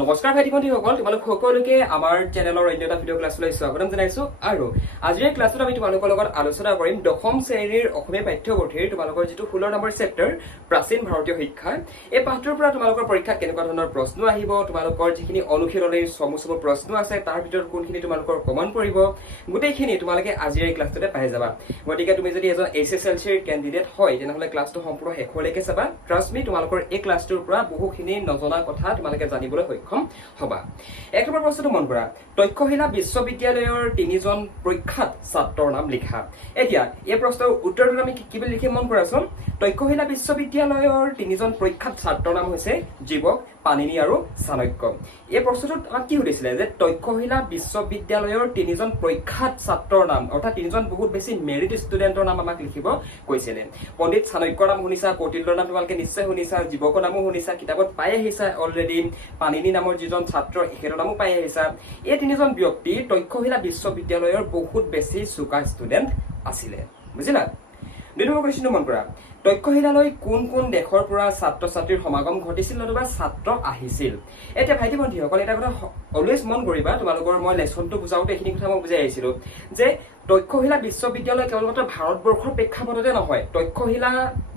নমস্কাৰ ভাইটি ভণ্টিসকল, তোমালোক সকলোকে আমাৰ চেনেলৰ অন্য এটা ভিডিঅ' ক্লাছলৈ স্বাগতম জনাইছো। আৰু আজিৰ ক্লাছত আমি তোমালোকৰ লগত আলোচনা কৰিম দশম শ্ৰেণীৰ অসমীয়া পাঠ্যপুথিৰ তোমালোকৰ যিটো 16 নম্বৰ চেপ্টাৰ প্ৰাচীন ভাৰতীয় শিক্ষা। এই পাঠটোৰ পৰা তোমালোকৰ পৰীক্ষাত কেনেকুৱা ধৰণৰ প্ৰশ্ন আহিব, তোমালোকৰ যিখিনি অনুশীলনীৰ চমু প্ৰশ্ন আছে তাৰ ভিতৰত কোনখিনি তোমালোকৰ কমন পৰিব, গোটেইখিনি তোমালোকে আজিৰ এই ক্লাছটোতে পাই যাবা। গতিকে তুমি যদি এজন SSLCৰ কেণ্ডিডেট হয় তেনেহ'লে ক্লাছটো সম্পূৰ্ণ শেষলৈকে চাবা। ট্ৰাষ্ট মি, তোমালোকৰ এই ক্লাছটোৰ পৰা বহুখিনি নজনা কথা তোমালোকে জানিবলৈ সক্ষম হবা। এক নম্বৰ প্ৰশ্নটো মন কৰা, তক্ষশিলা বিশ্ববিদ্যালয়ৰ 3জন প্ৰখ্যাত ছাত্ৰৰ নাম লিখা। এতিয়া এই প্ৰশ্নৰ উত্তৰটো আমি কি বুলি লিখিম মন কৰাচোন। তক্ষশিলা বিশ্ববিদ্যালয়ৰ 3জন প্ৰখ্যাত ছাত্ৰৰ নাম হৈছে জীৱক, পাণিনি আৰু চাণক্য। এই প্ৰশ্নটোত আমাক কি সুধিছিলে যে তক্ষশিলা বিশ্ববিদ্যালয়ৰ 3জন প্ৰখ্যাত ছাত্ৰৰ নাম, অৰ্থাৎ 3জন বহুত বেছি মেৰিট ষ্টুডেণ্টৰ নাম আমাক লিখিব কৈছিলে। পণ্ডিত চাণক্যৰ নাম শুনিছা, কৌটিল্যৰ নাম তোমালোকে নিশ্চয় শুনিছা, জীৱকৰ নামো শুনিছা, কিতাপত পাই আহিছা অলৰেডি। পাণিনি নামৰ যিজন ছাত্ৰ তেখেতৰ নামো পাই আহিছা। এই 3জন ব্যক্তি তক্ষশিলা বিশ্ববিদ্যালয়ৰ বহুত বেছি চোকা ষ্টুডেণ্ট আছিলে, বুজিলা। 2 নম্বৰ কুৱেশ্যনটো মন কৰা, তক্ষশিলালৈ কোন কোন দেশৰ পৰা ছাত্ৰ ছাত্ৰীৰ সমাগম ঘটিছিল নতুবা ছাত্ৰ আহিছিল। এতিয়া ভাইটি ভণ্টিসকল এটা কথা অলৱেজ মন কৰিবা, তোমালোকৰ মই লেচনটো বুজাওঁতে এইখিনি কথা মই বুজাই আহিছিলো যে তক্ষশিলা বিশ্ববিদ্যালয় কেৱল মাত্ৰ ভাৰতবৰ্ষৰ প্ৰেক্ষাপটতে নহয়, তক্ষশিলা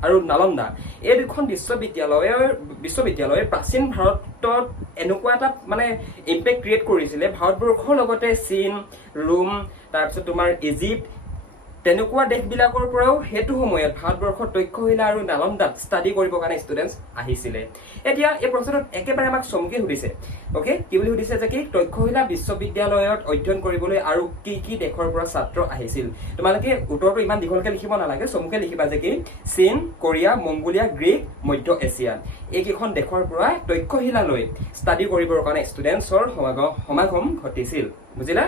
আৰু নালন্দা এই দুখন বিশ্ববিদ্যালয়ে প্ৰাচীন ভাৰতত এনেকুৱা এটা মানে ইম্পেক্ট ক্ৰিয়েট কৰিছিলে, ভাৰতবৰ্ষৰ লগতে চীন, ৰোম, তাৰপিছত তোমাৰ ইজিপ্ত, তেনেকুৱা দেশবিলাকৰ পৰাও সেইটো সময়ত ভাৰতবৰ্ষৰ তক্ষশিলা আৰু নালন্দাত ষ্টাডি কৰিবৰ কাৰণে ষ্টুডেণ্টছ আহিছিলে। এতিয়া এই প্ৰশ্নটোত একেবাৰে আমাক চমুকে সুধিছে, অ'কে, কি বুলি সুধিছে যে কি তক্ষশিলা বিশ্ববিদ্যালয়ত অধ্যয়ন কৰিবলৈ আৰু কি কি দেশৰ পৰা ছাত্ৰ আহিছিল। তোমালোকে উত্তৰটো ইমান দীঘলকে লিখিব নালাগে, চমুকে লিখিবা যে কি চীন, কোৰিয়া, মংগোলিয়া, গ্ৰীক, মধ্য এছিয়া এইকেইখন দেশৰ পৰা তক্ষশিলালৈ ষ্টাডি কৰিবৰ কাৰণে ষ্টুডেণ্টছৰ সমাগম ঘটিছিল, বুজিলা।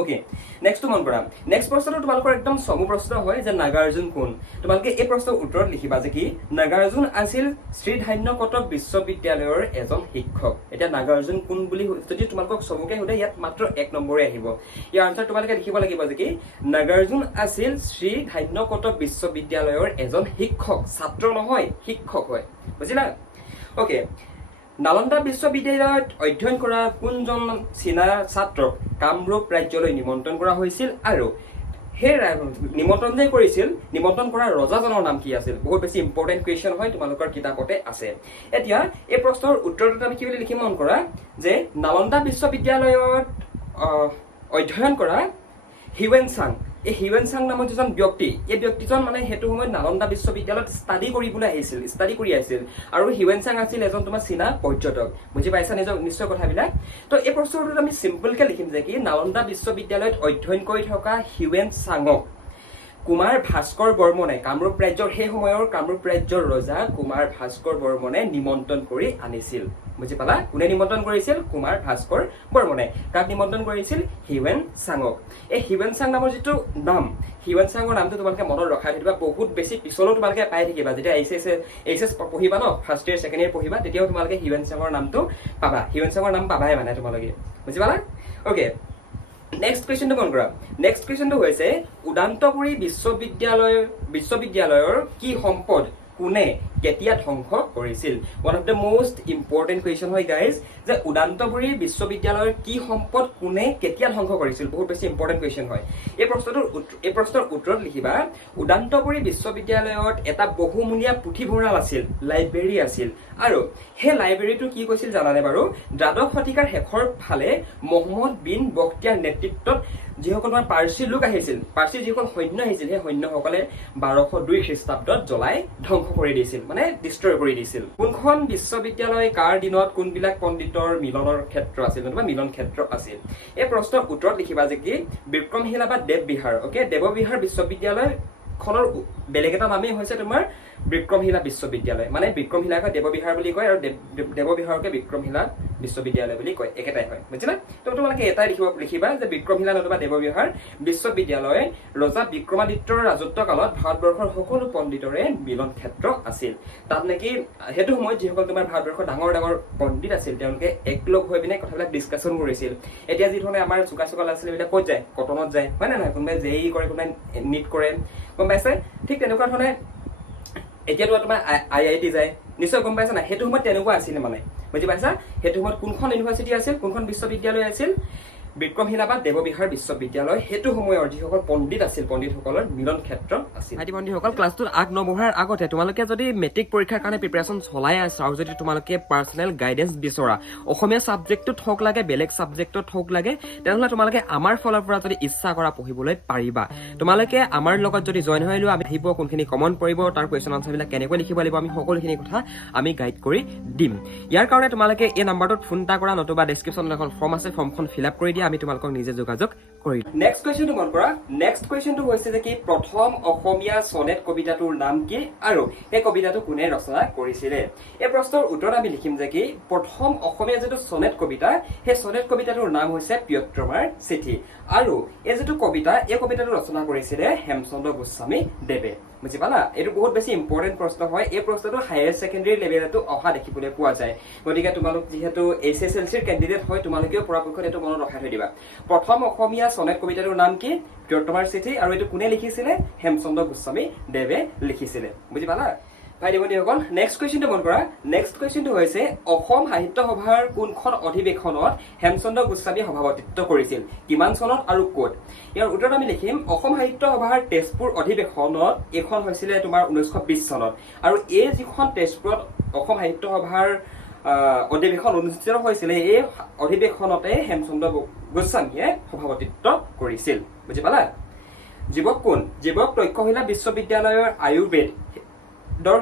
অ'কে, নেক্সটটো মন কৰা। নেক্সট প্ৰশ্নটো তোমালোকৰ একদম চমু প্ৰশ্ন হয় যে নাগাৰ্জুন কোন। তোমালোকে এই প্ৰশ্নৰ উত্তৰত লিখিবা যে কি নাগাৰ্জুন আছিল শ্ৰীধান্য কটক বিশ্ববিদ্যালয়ৰ এজন শিক্ষক। এতিয়া নাগাৰ্জুন কোন বুলি যদি তোমালোকক চমুকে সোধে ইয়াত মাত্ৰ 1 নম্বৰে আহিব। ইয়াৰ আনচাৰ তোমালোকে লিখিব লাগিব যে কি নাগাৰ্জুন আছিল শ্ৰীধান্য কটক বিশ্ববিদ্যালয়ৰ এজন শিক্ষক, ছাত্ৰ নহয় শিক্ষক হয়, বুজিলা। অ'কে, নালন্দা বিশ্ববিদ্যালয়ত অধ্যয়ন কৰা কোনজন চীনা ছাত্ৰক কামৰূপ ৰাজ্যলৈ নিমন্ত্ৰণ কৰা হৈছিল আৰু সেই নিমন্ত্ৰণ কৰা ৰজাজনৰ নাম কি আছিল। বহুত বেছি ইম্পৰ্টেণ্ট কুৱেশ্যন হয়, তোমালোকৰ কিতাপতে আছে। এতিয়া এই প্ৰশ্নৰ উত্তৰটোত আমি কি বুলি লিখিম মন কৰা যে নালন্দা বিশ্ববিদ্যালয়ত অধ্যয়ন কৰা হিউৱেনচাং, এই হিউৱেনচাং নামৰ যিজন ব্যক্তি, এই ব্যক্তিজন মানে সেইটো সময়ত নালন্দা বিশ্ববিদ্যালয়ত ষ্টাডি কৰি আহিছিল। আৰু হিউৱেনচাং আছিল এজন তোমাৰ চীনা পৰ্যটক, বুজি পাইছা নিশ্চয় কথাবিলাক। তো এই প্ৰশ্নটোত আমি চিম্পলকে লিখিম যে কি নালন্দা বিশ্ববিদ্যালয়ত অধ্যয়ন কৰি থকা হিউৱেনচাঙক কুমাৰ ভাস্কৰ বৰ্মনে, কামৰূপ ৰাজ্যৰ সেই সময়ৰ কামৰূপ ৰাজ্যৰ ৰজা কুমাৰ ভাস্কৰ বৰ্মনে নিমন্ত্ৰণ কৰি আনিছিল, বুজি পালা। কোনে নিমন্ত্ৰণ কৰিছিল? কুমাৰ ভাস্কৰ বৰ্মনে। কাক নিমন্ত্ৰণ কৰিছিল? হিউৱেনচাঙক। এই হিউৱেনচাং নামৰ যিটো নাম, হিউৱেনচাঙৰ নামটো তোমালোকে মনত ৰখাই থাকিবা, বহুত বেছি পিছলৈও তোমালোকে পাই থাকিবা। যেতিয়া এইচ এছ পঢ়িবা ন, ফাৰ্ষ্ট ইয়েৰ ছেকেণ্ড ইয়েৰ পঢ়িবা, তেতিয়াও তোমালোকে হিউৱেনচাঙৰ নামটো পাবা, হিউৱেনচাঙৰ নাম পাবাই মানে তোমালোকে, বুজি পালা। অ'কে, নেক্সট কুৱেশ্যনটো মন কৰা। নেক্সট কুৱেশ্যনটো হৈছে উদান্তপুৰী বিশ্ববিদ্যালয়ৰ কি সম্পদ কোনে কেতিয়া ধ্বংস কৰিছিল। One of the most important question হয় গাইজ, যে উদান্তপুৰী বিশ্ববিদ্যালয়ৰ কি সম্পদ কোনে কেতিয়া ধ্বংস কৰিছিল। বহুত বেছি ইম্পৰ্টেণ্ট কুৱেশ্যন হয়। এই প্ৰশ্নৰ উত্তৰত লিখিবা উদান্তপুৰী বিশ্ববিদ্যালয়ত এটা বহুমূলীয়া পুথিভঁৰাল আছিল, লাইব্ৰেৰী আছিল, আৰু সেই লাইব্ৰেৰীটো কি কৈছিল জানানে বাৰু, দ্বাদশ শতিকাৰ শেষৰ ফালে মহম্মদ বিন বখতিয়াৰ নেতৃত্বত যিসকল আমাৰ পাৰ্চী লোক আহিছিল, পাৰ্চীৰ যিসকল সৈন্য আহিছিল, সেই সৈন্যসকলে 1202 খ্ৰীষ্টাব্দত জ্বলাই ধ্বংস কৰি দিছিল, মানে ডিষ্ট্ৰয় কৰি দিছিল। কোনখন বিশ্ববিদ্যালয় কাৰ দিনত কোনবিলাক পণ্ডিতৰ মিলনৰ ক্ষেত্ৰ আছিল নতুবা মিলন ক্ষেত্ৰ আছিল। এই প্ৰশ্নৰ উত্তৰত লিখিবা যে কি বিক্ৰমশিলা বা দেৱবিহাৰ। অ'কে, দেৱবিহাৰ বিশ্ববিদ্যালয়খনৰ বেলেগ এটা নামেই হৈছে তোমাৰ বিক্ৰমশিলা বিশ্ববিদ্যালয়, মানে বিক্ৰমশিলাকে দেৱবিহাৰ বুলি কয় আৰু দেৱবিহাৰকে বিক্ৰমশিলা বিশ্ববিদ্যালয় বুলি কয়, একেটাই হয়, বুজিলা। তো তোমালোকে এটাই লিখিবা যে বিক্ৰমশিলা নতুবা দেৱবিহাৰ বিশ্ববিদ্যালয় ৰজা বিক্ৰমাদিত্যৰ ৰাজত্ব কালত ভাৰতবৰ্ষৰ সকলো পণ্ডিতৰে মিলন ক্ষেত্ৰ আছিল। তাত নেকি সেইটো সময়ত যিসকল তোমাৰ ভাৰতবৰ্ষৰ ডাঙৰ ডাঙৰ পণ্ডিত আছিল তেওঁলোকে একলগ হৈ পিনে কথাবিলাক ডিছকাশ্যন কৰিছিল। এতিয়া যি ধৰণে আমাৰ চোকা ল'ৰা ছোৱালীবিলাক ক'ত যায়, কটনত যায়, হয় নে নহয়, কোনোবাই JEE কৰে, কোনোবাই NEET কৰে, গম পাইছে। ঠিক তেনেকুৱা ধৰণে এতিয়াতো তোমাৰ IIT যায় নিশ্চয় গম পাইছা না সেইটো সময়ত তেনেকুৱা আছিল মানে বুজি পাইছা সেইটো সময়ত কোনখন ইউনিভাৰ্চিটি আছিল কোনখন বিশ্ববিদ্যালয় আছিল বিক্ৰমশিলা বা দেৱবিহাৰ বিশ্ববিদ্যালয় সেইটো সময়ৰ যিসকল পণ্ডিত আছিল পণ্ডিতসকলৰ মিলন ক্ষেত্ৰ আছিল ভাইটি ভণ্টিসকল ক্লাছটোত নবঢ়াৰ আগতে তোমালোকে যদি মেট্ৰিক পৰীক্ষাৰ কাৰণে প্ৰিপাৰেশ্যন চলাই আছা আৰু যদি তোমালোকে পাৰ্চনেল গাইডেন্স বিচৰা অসমীয়া ছাবজেক্টটোত হওক লাগে বেলেগ ছাবজেক্টত হওক লাগে তেনেহ'লে তোমালোকে আমাৰ ফালৰ পৰা যদি ইচ্ছা কৰা পঢ়িবলৈ পাৰিবা তোমালোকে আমাৰ লগত যদি জইন হৈ লোৱা আমি আহিব কোনখিনি কমন পৰিব তাৰ কুৱেশ্যন আনচাৰবিলাক কেনেকৈ লিখিব লাগিব আমি সকলোখিনি কথা আমি গাইড কৰি দিম ইয়াৰ কাৰণে তোমালোকে এই নাম্বাৰটোত ফোন এটা কৰা নতুবা ডেছক্ৰিপশ্যনত এখন ফৰ্ম আছে ফৰ্মখন ফিল আপ কৰি দিয়া আমি তোমালোকক নিজে যোগাযোগ কৰি নেক্সট কুৱেশ্যনটো মন কৰা নেক্সট কুৱেশ্যনটো হৈছে যে কি প্ৰথম অসমীয়া সনেট কবিতাটোৰ নাম কি আৰু এই কবিতাটো কোনে ৰচনা কৰিছিলে এই প্ৰশ্নৰ উত্তৰত আমি লিখিম যে কি প্ৰথম অসমীয়া যেটো সনেট কবিতা সেই সনেট কবিতাটোৰ নাম হৈছে প্ৰিয়তমাৰ চিঠি আৰু এই যেটো কবিতা এই কবিতাটো ৰচনা কৰিছিলে হেমচন্দ্ৰ গোস্বামী দেৱে বুজি পালা এইটো বহুত বেছি ইম্পৰ্টেন্ট প্ৰশ্ন হয় এই প্ৰশ্নটো হায়াৰ সেকেন্ডাৰী লেভেলতো অহা দেখিবলৈ পোৱা যায় গতিকে তোমালোক যেহেতু HSLCৰ কেণ্ডিডেট হয় তোমালোকেও পৰাপক্ষত এইটো মনত ৰখাই থৈ দিবা প্ৰথম অসমীয়া সনেট কবিতাটোৰ নাম কি প্ৰিয়তমাৰ চিঠি আৰু এইটো কোনে লিখিছিলে হেমচন্দ্ৰ গোস্বামী দেৱে লিখিছিলে বুজি পালা ভাই ভণ্টিসকল নেক্সট কুৱেশ্যনটো মন কৰা নেক্সট কুৱেশ্যনটো হৈছে অসম সাহিত্য সভাৰ কোনখন অধিৱেশনত হেমচন্দ্ৰ গোস্বামী সভাপতিত্ব কৰিছিল কিমান চনত আৰু ক'ত ইয়াৰ উত্তৰত আমি লিখিম অসম সাহিত্য সভাৰ তেজপুৰ অধিৱেশনত এখন হৈছিলে তোমাৰ 1920 চনত আৰু এই যিখন তেজপুৰত অসম সাহিত্য সভাৰ অধিৱেশন অনুষ্ঠিত হৈছিলে এই অধিৱেশনতে হেমচন্দ্ৰ গোস্বামীয়ে সভাপতিত্ব কৰিছিল বুজি পালা জীৱক কোন জীৱক তক্ষশিলা বিশ্ববিদ্যালয়ৰ আয়ুৰ্বেদ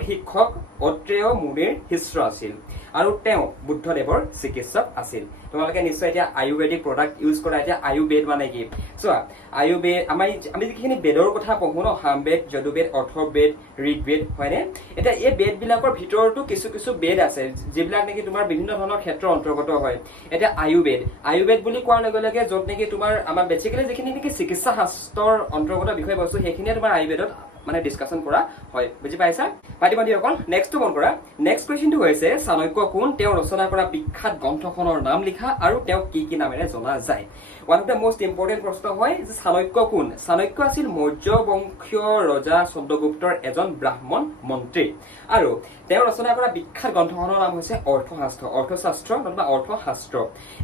শিক্ষক অত্ৰেয় মুনিৰ শিষ্য আছিল আৰু তেওঁ বুদ্ধদেৱৰ চিকিৎসক আছিল তোমালোকে নিশ্চয় এতিয়া আয়ুৰ্বেদিক প্ৰডাক্ট ইউজ কৰা এতিয়া আয়ুৰ্বেদ মানে কি চোৱা আয়ুৰ্বেদ আমি যিখিনি বেদৰ কথা পঢ়ো ন সামবেদ যদুবেদ অথৰ্ববেদ ঋগ্বেদ হয়নে এতিয়া এই বেদবিলাকৰ ভিতৰতো কিছু বেদ আছে যিবিলাক নেকি তোমাৰ বিভিন্ন ধৰণৰ ক্ষেত্ৰৰ অন্তৰ্গত হয় এতিয়া আয়ুৰ্বেদ বুলি কোৱাৰ লগে লগে য'ত নেকি তোমাৰ আমাৰ বেচিকেলি যিখিনি নেকি চিকিৎসা শাস্ত্ৰৰ অন্তৰ্গত বিষয়বস্তু সেইখিনিয়ে তোমাৰ আয়ুৰ্বেদত মানে ডিসকাশন কৰা হয় বুজি পাইছা ভাইটি ভণ্টিসকল নেক্সটটো মন কৰা নেক্সট কুৱেশ্যনটো হৈছে চাণক্য কোন তেওঁ ৰচনা কৰা বিখ্যাত গ্ৰন্থখনৰ নাম লিখা আৰু তেওঁ কি নামেৰে জনা যায় one of the most important প্ৰশ্ন হয় যে চাণক্য কোন চাণক্য আছিল মৌৰ্য বংশীয় ৰজা চন্দ্ৰগুপ্তৰ এজন ব্ৰাহ্মণ মন্ত্ৰী আৰু তেওঁ ৰচনা কৰা বিখ্যাত গ্ৰন্থখনৰ নাম হৈছে অৰ্থশাস্ত্ৰ অথবা অৰ্থশাস্ত্ৰ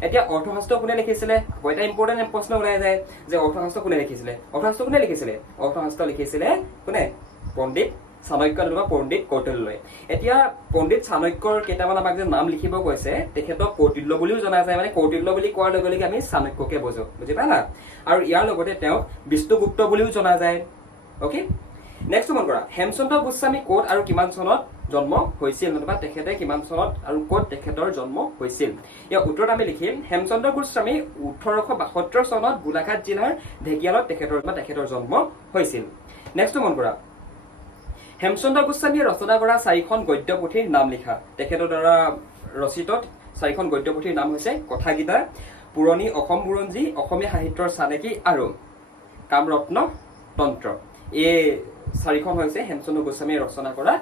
এতিয়া অৰ্থশাস্ত্ৰ কোনে লিখিছিলে এটা ইম্পৰ্টেণ্ট প্ৰশ্ন ওলাই যায় যে অৰ্থশাস্ত্ৰ কোনে লিখিছিলে অৰ্থশাস্ত্ৰ লিখিছিলে কোনে পণ্ডিত চাণক্য অথবা পণ্ডিত কৌটিল্যই এতিয়া পণ্ডিত চাণক্যৰ কেইটামান আমাক যে নাম লিখিব কৈছে তেখেতক কৌটিল্য বুলিও জনা যায় মানে কৌটিল্য বুলি কোৱাৰ লগে লগে আমি চাণক্যকে বুজো বুজি পালা আৰু ইয়াৰ লগতে তেওঁ বিষ্ণুগুপ্ত বুলিও জনা যায় ওকে নেক্সট মন কৰা হেমচন্দ্ৰ গোস্বামী ক'ত আৰু কিমান চনত জন্ম হৈছিল অথবা তেখেতে কিমান চনত আৰু ক'ত তেখেতৰ জন্ম হৈছিল ইয়াৰ উত্তৰত আমি লিখিম হেমচন্দ্ৰ গোস্বামী 1872 চনত গোলাঘাট জিলাৰ ঢেকিয়ালত তেখেতৰ জন্ম হৈছিল নেক্সট মন কৰা হেমচন্দ্ৰ গোস্বামীয়ে ৰচনা কৰা 4খন গদ্য পুথিৰ নাম লিখা তেখেতৰ দ্বাৰা ৰচিত 4খন গদ্য পুথিৰ নাম হৈছে কথাগীতা পুৰণি অসম বুৰঞ্জী অসমীয়া সাহিত্যৰ চানেকি আৰু কামৰত্ন তন্ত্ৰ এই 4খন হৈছে হেমচন্দ্ৰ গোস্বামীয়ে ৰচনা কৰা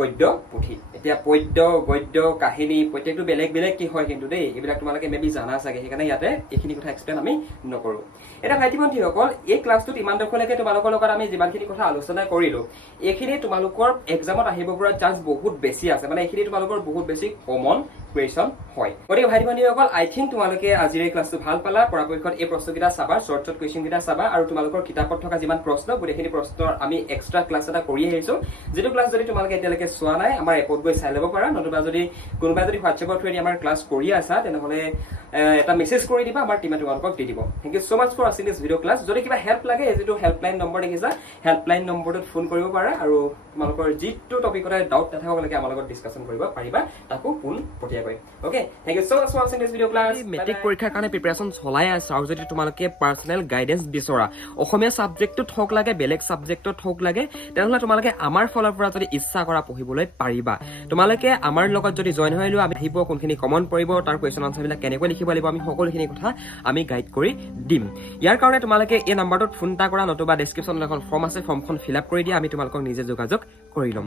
গদ্য পুথি এতিয়া পদ্য গদ্য কাহিনী প্ৰত্যেকটো বেলেগ বেলেগ কি হয় কিন্তু দেই এইবিলাক তোমালোকে মেবি জানা চাগে সেইকাৰণে ইয়াতে এইখিনি কথা এক্সপ্লেইন আমি নকৰো এটা ভাইটি ভণ্টিসকল এই ক্লাছটোত ইমান দখলৈকে তোমালোকৰ লগত আমি যিমানখিনি কথা আলোচনা কৰিলো এইখিনি তোমালোকৰ এক্সামত আহিব পৰা চান্স বহুত বেছি আছে মানে এইখিনি তোমালোকৰ বহুত বেছি কমন কুৱেশ্যন হয় গতিকে ভাইটি ভণ্টিসকল আই থিংক তোমালোকে আজিৰ এই ক্লাছটো ভাল পালা পৰাপক্ষত এই প্ৰশ্নকেইটা চাবা শ্বৰ্ট কুৱেশ্যনকেইটা চাবা আৰু তোমালোকৰ কিতাপত থকা যিমান প্ৰশ্ন গোটেইখিনি প্ৰশ্নৰ আমি এক্সট্ৰা ক্লাছ এটা কৰি আহিছো যিটো ক্লাছ যদি তোমালোকে এতিয়ালৈকে চোৱা নাই আমাৰ এপত গৈ চাই ল'ব পাৰা নতুবা যদি কোনোবাই যদি হোৱাটছএপৰ থ্ৰুৱেদি আমাৰ ক্লাছ কৰি আছা তেনেহ'লে এটা মেছেজ কৰি দিবা আমাৰ টিমে তোমালোকক দি দিব thank you so much for ৱাচিং দিছ ভিডিঅ' ক্লাছ যদি কিবা হেল্প লাগে যিটো হেল্পলাইন নম্বৰ দেখিছা হেল্পলাইন নম্বৰটোত ফোন কৰিব পাৰা আৰু তোমালোকৰ যিটো টপিকতে ডাউট নাথাকক লাগে আমাৰ লগত ডিছকাশ্যন কৰিব পাৰিবা তাকো ফোন পঠিয়াকৈ okay thank you so much for ৱাচিং দিছ ভিডিঅ' ক্লাছ মেট্ৰিক পৰীক্ষাৰ কাৰণে প্ৰিপাৰেশ্যন চলাই আছা আৰু যদি তোমালোকে পাৰ্চনেল গাইডেন্স বিচৰা অসমীয়া ছাবজেক্টটোত হওক লাগে বেলেগ ছাবজেক্টত হওক লাগে তেনেহ'লে তোমালোকে আমাৰ ফালৰ পৰা যদি ইচ্ছা কৰা পঢ়িবলৈ পাৰিবা তোমালোকে আমাৰ লগত যদি জইন হৈ লোৱা আমি আহিব কোনখিনি কমন পৰিব তাৰ কুৱেশ্যন আনচাৰবিলাক কেনেকৈ লিখিব লাগিব আমি সকলোখিনি কথা আমি গাইড কৰি দিম ইয়াৰ কাৰণে তোমালোকে এই নাম্বাৰটোত ফোন এটা কৰা নতুবা ডেছক্ৰিপশ্যনত এখন ফৰ্ম আছে ফৰ্মখন ফিল আপ কৰি দিয়া আমি তোমালোকক নিজে যোগাযোগ কৰি ল'ম